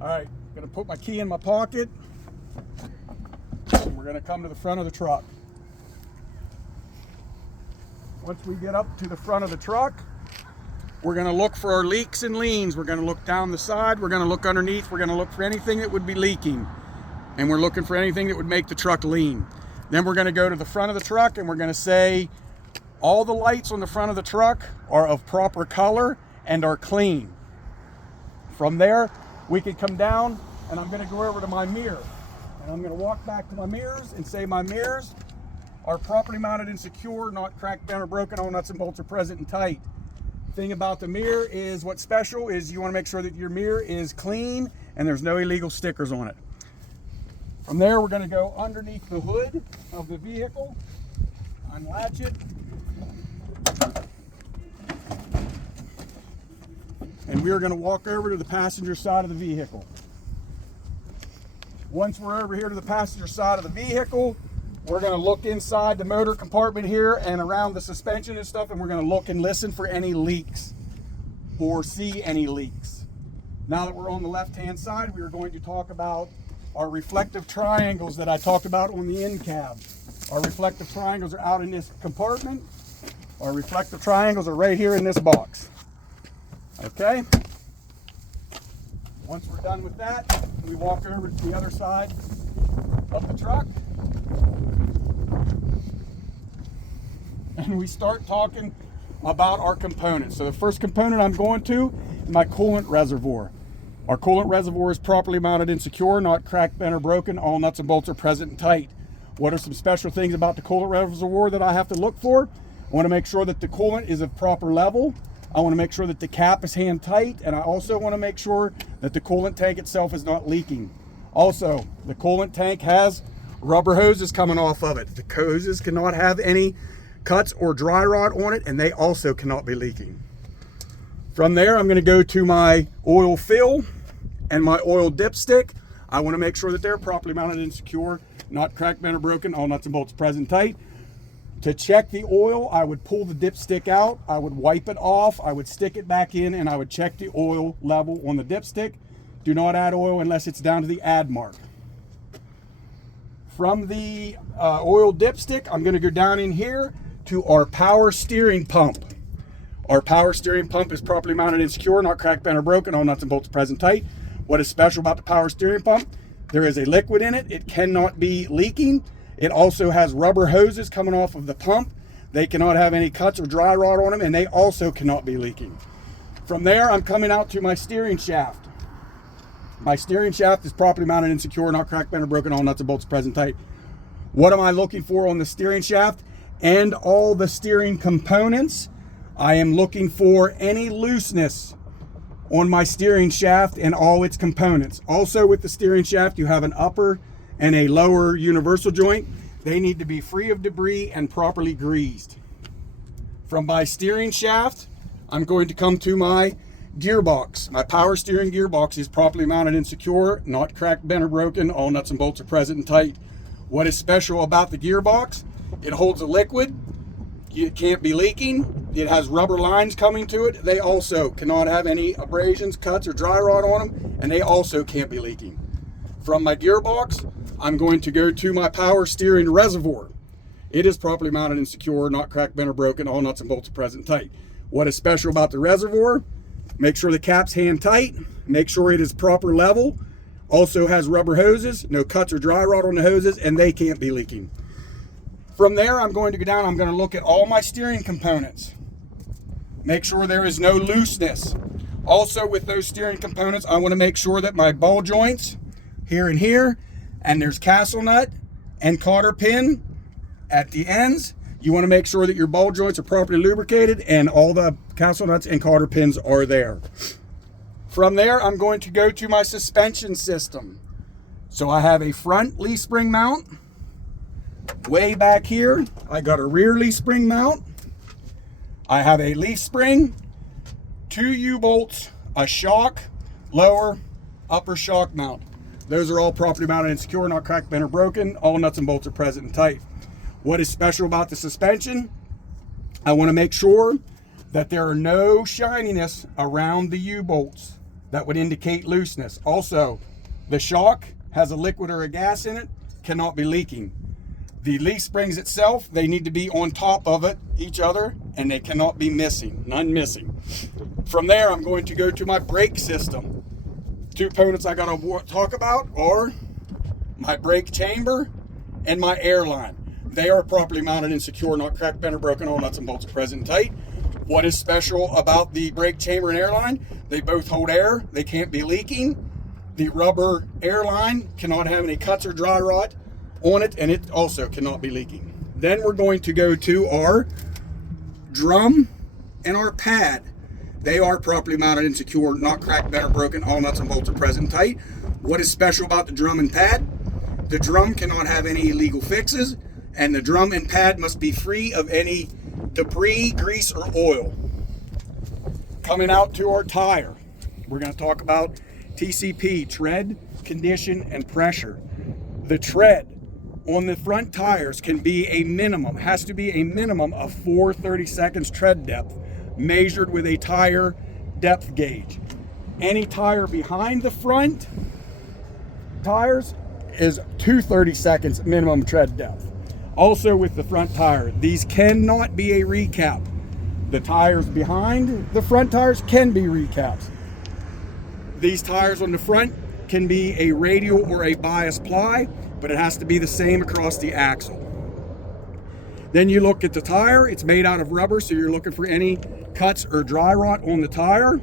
All right, gonna put my key in my pocket. And we're gonna come to the front of the truck. Once we get up to the front of the truck, we're gonna look for our leaks and leans. We're gonna look down the side, we're gonna look underneath, we're gonna look for anything that would be leaking. And we're looking for anything that would make the truck lean. Then we're gonna go to the front of the truck and we're gonna say, all the lights on the front of the truck are of proper color and are clean. From there, we can come down and I'm gonna go over to my mirror. And I'm gonna walk back to my mirrors and say my mirrors are properly mounted and secure, not cracked, bent, or broken. All nuts and bolts are present and tight. Thing about the mirror is what's special is you wanna make sure that your mirror is clean and there's no illegal stickers on it. From there, we're gonna go underneath the hood of the vehicle, unlatch it, and we are going to walk over to the passenger side of the vehicle. Once we're over here to the passenger side of the vehicle, we're going to look inside the motor compartment here and around the suspension and stuff, and we're going to look and listen for any leaks or see any leaks. Now that we're on the left-hand side, we are going to talk about our reflective triangles that I talked about on the end cab. Our reflective triangles are out in this compartment. Our reflective triangles are right here in this box. Okay? Once we're done with that, we walk over to the other side of the truck and we start talking about our components. So the first component I'm going to is my coolant reservoir. Our coolant reservoir is properly mounted and secure, not cracked, bent, or broken. All nuts and bolts are present and tight. What are some special things about the coolant reservoir that I have to look for? I want to make sure that the coolant is of proper level. I want to make sure that the cap is hand tight, and I also want to make sure that the coolant tank itself is not leaking. Also, the coolant tank has rubber hoses coming off of it. The hoses cannot have any cuts or dry rot on it, and they also cannot be leaking. From there, I'm going to go to my oil fill and my oil dipstick. I want to make sure that they're properly mounted and secure, not cracked, bent, or broken. All nuts and bolts present tight. To check the oil, I would pull the dipstick out, I would wipe it off, I would stick it back in, and I would check the oil level on the dipstick. Do not add oil unless it's down to the add mark. From the oil dipstick, I'm going to go down in here to our power steering pump. Our power steering pump is properly mounted and secure, not cracked, bent, or broken. All nuts and bolts present tight. What is special about the power steering pump? There is a liquid in it. It cannot be leaking. It also has rubber hoses coming off of the pump. They cannot have any cuts or dry rot on them, and they also cannot be leaking. From there, I'm coming out to my steering shaft. My steering shaft is properly mounted and secure, not cracked, bent, or broken. All nuts and bolts present tight. What am I looking for on the steering shaft and all the steering components? I am looking for any looseness on my steering shaft and all its components. Also with the steering shaft, you have an upper and a lower universal joint. They need to be free of debris and properly greased. From my steering shaft, I'm going to come to my gearbox. My power steering gearbox is properly mounted and secure, not cracked, bent, or broken. All nuts and bolts are present and tight. What is special about the gearbox? It holds a liquid. It can't be leaking. It has rubber lines coming to it. They also cannot have any abrasions, cuts, or dry rot on them, and they also can't be leaking. From my gearbox, I'm going to go to my power steering reservoir. It is properly mounted and secure, not cracked, bent, or broken. All nuts and bolts are present and tight. What is special about the reservoir? Make sure the cap's hand tight. Make sure it is proper level. Also has rubber hoses, no cuts or dry rot on the hoses, and they can't be leaking. From there, I'm going to go down, I'm going to look at all my steering components. Make sure there is no looseness. Also with those steering components, I want to make sure that my ball joints here and here, and there's castle nut and cotter pin at the ends. You want to make sure that your ball joints are properly lubricated and all the castle nuts and cotter pins are there. From there, I'm going to go to my suspension system. So I have a front leaf spring mount. Way back here, I got a rear leaf spring mount. I have a leaf spring, 2 U-bolts, a shock, lower, upper shock mount. Those are all properly mounted and secure, not cracked, bent, or broken. All nuts and bolts are present and tight. What is special about the suspension? I want to make sure that there are no shininess around the U-bolts. that would indicate looseness. Also, the shock has a liquid or a gas in it, cannot be leaking. The leaf springs itself, they need to be on top of it, each other, and they cannot be missing, none missing. From there, I'm going to go to my brake system. Two components I gotta talk about are my brake chamber and my air line. They are properly mounted and secure, not cracked, bent, or broken. All nuts and bolts are present and tight. What is special about the brake chamber and air line? They both hold air, they can't be leaking. The rubber air line cannot have any cuts or dry rot on it, and it also cannot be leaking. Then we're going to go to our drum and our pad. They are properly mounted and secure, not cracked, bent, or broken. All nuts and bolts are present and tight. What is special about the drum and pad? The drum cannot have any illegal fixes, and the drum and pad must be free of any debris, grease, or oil. Coming out to our tire, we're going to talk about TCP, tread, condition, and pressure. The tread on the front tires can be a minimum, has to be a minimum of 4/32 tread depth, measured with a tire depth gauge. Any tire behind the front tires is 2/32 minimum tread depth. Also with the front tire, these cannot be a recap. The tires behind the front tires can be recaps. These tires on the front can be a radial or a bias ply, but it has to be the same across the axle. Then you look at the tire, it's made out of rubber, so you're looking for any cuts or dry rot on the tire.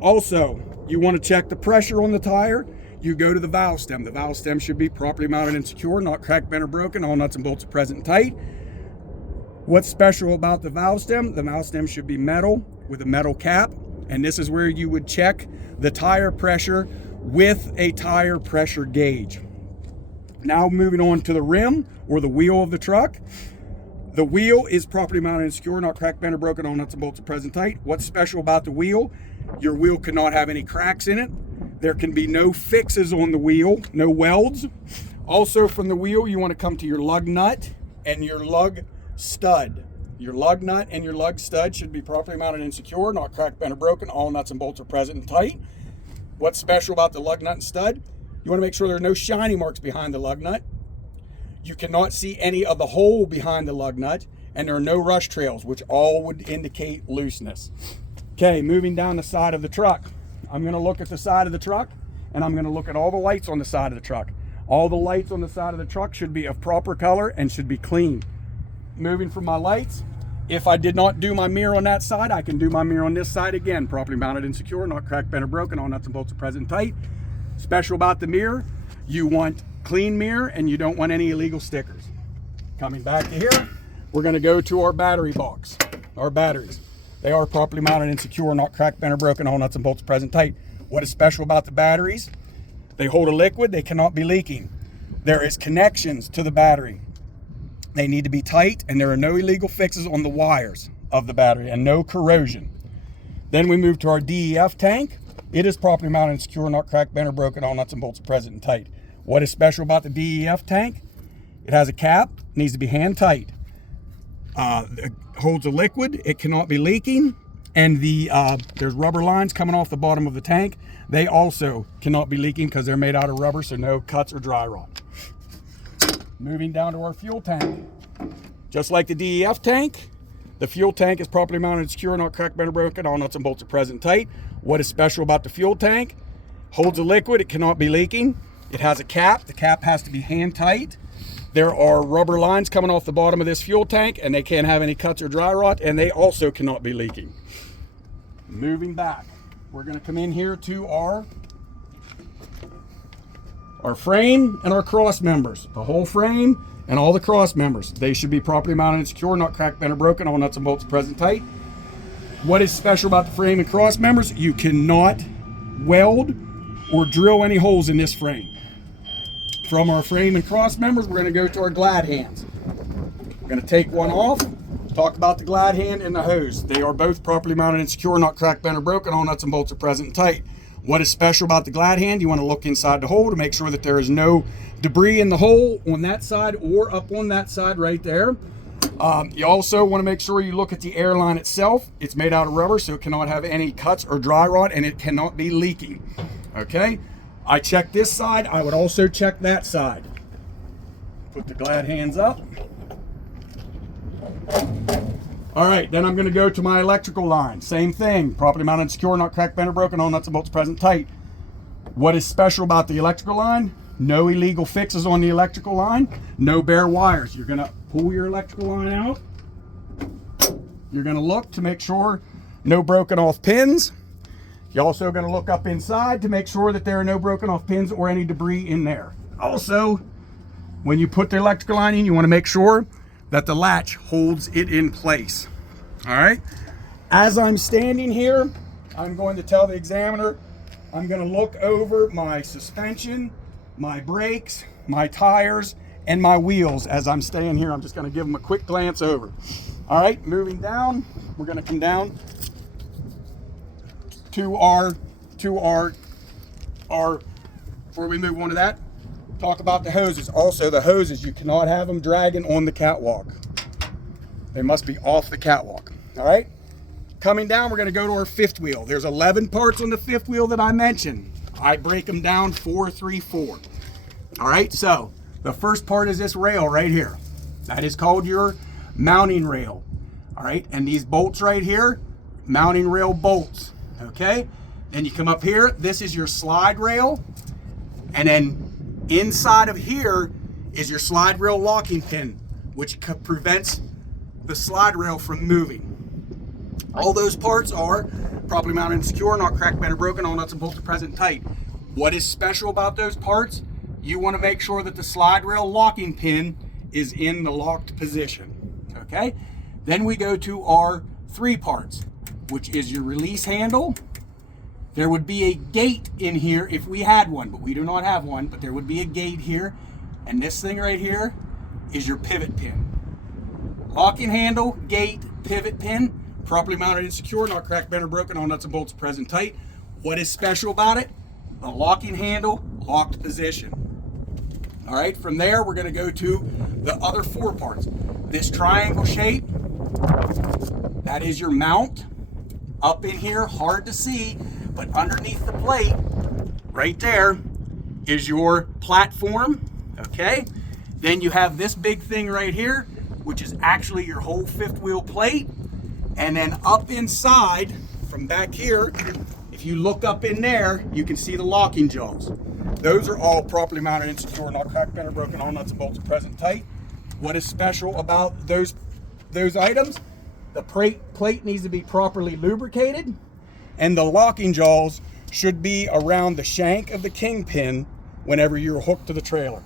Also, you want to check the pressure on the tire. You go to the valve stem. The valve stem should be properly mounted and secure, not cracked, bent, or broken. All nuts and bolts are present and tight. What's special about the valve stem? The valve stem should be metal with a metal cap, and this is where you would check the tire pressure with a tire pressure gauge. Now moving on to the rim or the wheel of the truck. The wheel is properly mounted and secure, not cracked, bent, or broken. All nuts and bolts are present tight. What's special about the wheel? Your wheel cannot have any cracks in it. There can be no fixes on the wheel, no welds. Also from the wheel, you want to come to your lug nut and your lug stud. Your lug nut and your lug stud should be properly mounted and secure, not cracked, bent, or broken. All nuts and bolts are present and tight. What's special about the lug nut and stud? You want to make sure there are no shiny marks behind the lug nut. You cannot see any of the hole behind the lug nut, and there are no rush trails, which all would indicate looseness. Okay, moving down the side of the truck. I'm going to look at the side of the truck, and I'm going to look at all the lights on the side of the truck. All the lights on the side of the truck should be of proper color and should be clean. Moving from my lights, if I did not do my mirror on that side, I can do my mirror on this side again, properly mounted and secure, not cracked, bent, or broken. All nuts and bolts are present and tight. Special about the mirror, you want clean mirror and you don't want any illegal stickers. Coming back to here, we're going to go to our battery box, our batteries. They are properly mounted and secure, not cracked, bent, or broken. All nuts and bolts are present tight. What is special about the batteries? They hold a liquid, they cannot be leaking. There is connections to the battery. They need to be tight, and there are no illegal fixes on the wires of the battery and no corrosion. Then we move to our DEF tank. It is properly mounted and secure, not cracked, bent, or broken. All nuts and bolts are present and tight. What is special about the DEF tank? It has a cap, needs to be hand tight. It holds a liquid, it cannot be leaking, and there's rubber lines coming off the bottom of the tank. They also cannot be leaking because they're made out of rubber, so no cuts or dry rot. Moving down to our fuel tank. Just like the DEF tank, the fuel tank is properly mounted and secure, not cracked, bent, or broken. All nuts and bolts are present and tight. What is special about the fuel tank? Holds a liquid, it cannot be leaking. It has a cap, the cap has to be hand tight. There are rubber lines coming off the bottom of this fuel tank, and they can't have any cuts or dry rot, and they also cannot be leaking. Moving back, we're going to come in here to our frame and our cross members. The whole frame and all the cross members. They should be properly mounted and secure, not cracked, bent, or broken. All nuts and bolts are present tight. What is special about the frame and cross members? You cannot weld or drill any holes in this frame. From our frame and cross members, we're going to go to our glad hands. We're going to take one off, talk about the glad hand and the hose. They are both properly mounted and secure, not cracked, bent, or broken. All nuts and bolts are present and tight. What is special about the glad hand? You want to look inside the hole to make sure that there is no debris in the hole on that side or up on that side right there. You also want to make sure you look at the airline itself. It's made out of rubber, so it cannot have any cuts or dry rot, and it cannot be leaking. Okay, I checked this side. I would also check that side. Put the glad hands up. All right, then I'm going to go to my electrical line. Same thing, properly mounted and secure, not cracked, bent, or broken, all nuts and bolts present tight. What is special about the electrical line? No illegal fixes on the electrical line, no bare wires. You're going to pull your electrical line out. You're going to look to make sure no broken off pins. You're also going to look up inside to make sure that there are no broken off pins or any debris in there. Also, when you put the electrical line in, you want to make sure that the latch holds it in place. All right. As I'm standing here, I'm going to tell the examiner, I'm going to look over my suspension, my brakes, my tires, and my wheels. As I'm staying here, I'm just going to give them a quick glance over. All right, moving down, we're going to come down to our before we move on to that, talk about the hoses. Also, the hoses, you cannot have them dragging on the catwalk. They must be off the catwalk. All right, coming down, we're going to go to our fifth wheel. There's 11 parts on the fifth wheel that I mentioned. I break them down 4, 3, 4. All right, so the first part is this rail right here. That is called your mounting rail. All right, and these bolts right here, mounting rail bolts. Okay, then you come up here, this is your slide rail, and then inside of here is your slide rail locking pin, which prevents the slide rail from moving. All those parts are properly mounted and secure, not cracked, bent, or broken, all nuts and bolts are present tight. What is special about those parts? You want to make sure that the slide rail locking pin is in the locked position. Okay, then we go to our 3 parts, which is your release handle. There would be a gate in here if we had one, but we do not have one, but there would be a gate here. And this thing right here is your pivot pin. Locking handle, gate, pivot pin, properly mounted and secure, not cracked, bent, or broken, all nuts and bolts present tight. What is special about it? The locking handle, locked position. All right, from there, we're gonna go to the other 4 parts. This triangle shape, that is your mount. Up in here, hard to see, but underneath the plate, right there, is your platform, okay? Then you have this big thing right here, which is actually your whole 5th wheel plate. And then up inside, from back here, if you look up in there, you can see the locking jaws. Those are all properly mounted and secure, not cracked, bent, or broken, all nuts and bolts are present tight. What is special about those items? The plate needs to be properly lubricated, and the locking jaws should be around the shank of the kingpin whenever you're hooked to the trailer.